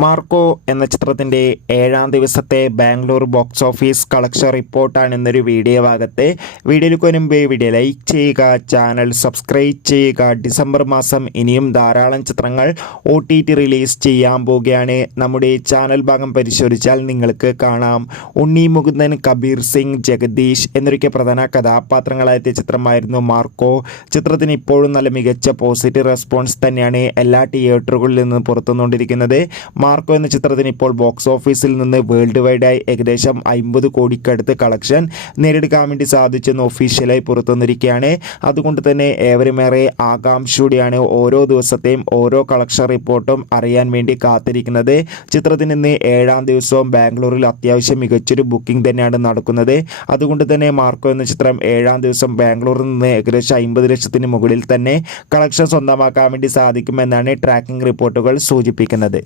Marco എന്ന ചിത്രത്തിന്റെ ഏഴാം ദിവസത്തെ ബാംഗ്ലൂർ ബോക്സ് ഓഫീസ് കളക്ഷൻ റിപ്പോർട്ടാണ് ഇന്നൊരു വീഡിയോ ഭാഗത്ത്. വീഡിയോയിൽ മുൻപ് വീഡിയോ ലൈക്ക് ചെയ്യുക ചാനൽ സബ്സ്ക്രൈബ് ചെയ്യുക. ഡിസംബർ മാസം ഇനിയും ധാരാളം ചിത്രങ്ങൾ ഒ റിലീസ് ചെയ്യാൻ പോവുകയാണ്. നമ്മുടെ ചാനൽ ഭാഗം പരിശോധിച്ചാൽ നിങ്ങൾക്ക് കാണാം. ഉണ്ണി മുകുന്ദൻ കബീർ സിംഗ് ജഗദീഷ് എന്നൊക്കെ പ്രധാന കഥാപാത്രങ്ങളായെത്തിയ ചിത്രമായിരുന്നു മാർക്കോ. ചിത്രത്തിന് ഇപ്പോഴും നല്ല മികച്ച പോസിറ്റീവ് റെസ്പോൺസ് തന്നെയാണ് എല്ലാ തിയേറ്ററുകളിൽ നിന്ന് പുറത്തുനിന്നുകൊണ്ടിരിക്കുന്നത്. മാർക്കോ എന്ന ചിത്രത്തിന് ഇപ്പോൾ ബോക്സ് ഓഫീസിൽ നിന്ന് വേൾഡ് വൈഡായി ഏകദേശം അമ്പത് കോടിക്കടുത്ത് കളക്ഷൻ നേടിയെടുക്കാൻ വേണ്ടി സാധിച്ചെന്ന് ഒഫീഷ്യലായി പുറത്തുവന്നിരിക്കുകയാണ്. അതുകൊണ്ട് തന്നെ ഏവരുമേറെ ആകാംക്ഷയോടെയാണ് ഓരോ ദിവസത്തെയും ഓരോ കളക്ഷൻ റിപ്പോർട്ടും അറിയാൻ വേണ്ടി കാത്തിരിക്കുന്നത്. ചിത്രത്തിന് ഇന്ന് ഏഴാം ദിവസവും ബാംഗ്ലൂരിൽ അത്യാവശ്യം മികച്ചൊരു ബുക്കിംഗ് തന്നെയാണ് നടക്കുന്നത്. അതുകൊണ്ട് തന്നെ മാർക്കോ എന്ന ചിത്രം ഏഴാം ദിവസം ബാംഗ്ലൂരിൽ നിന്ന് ഏകദേശം അമ്പത് ലക്ഷത്തിന് മുകളിൽ തന്നെ കളക്ഷൻ സ്വന്തമാക്കാൻ വേണ്ടി സാധിക്കുമെന്നാണ് ട്രാക്കിംഗ് റിപ്പോർട്ടുകൾ സൂചിപ്പിക്കുന്നത്.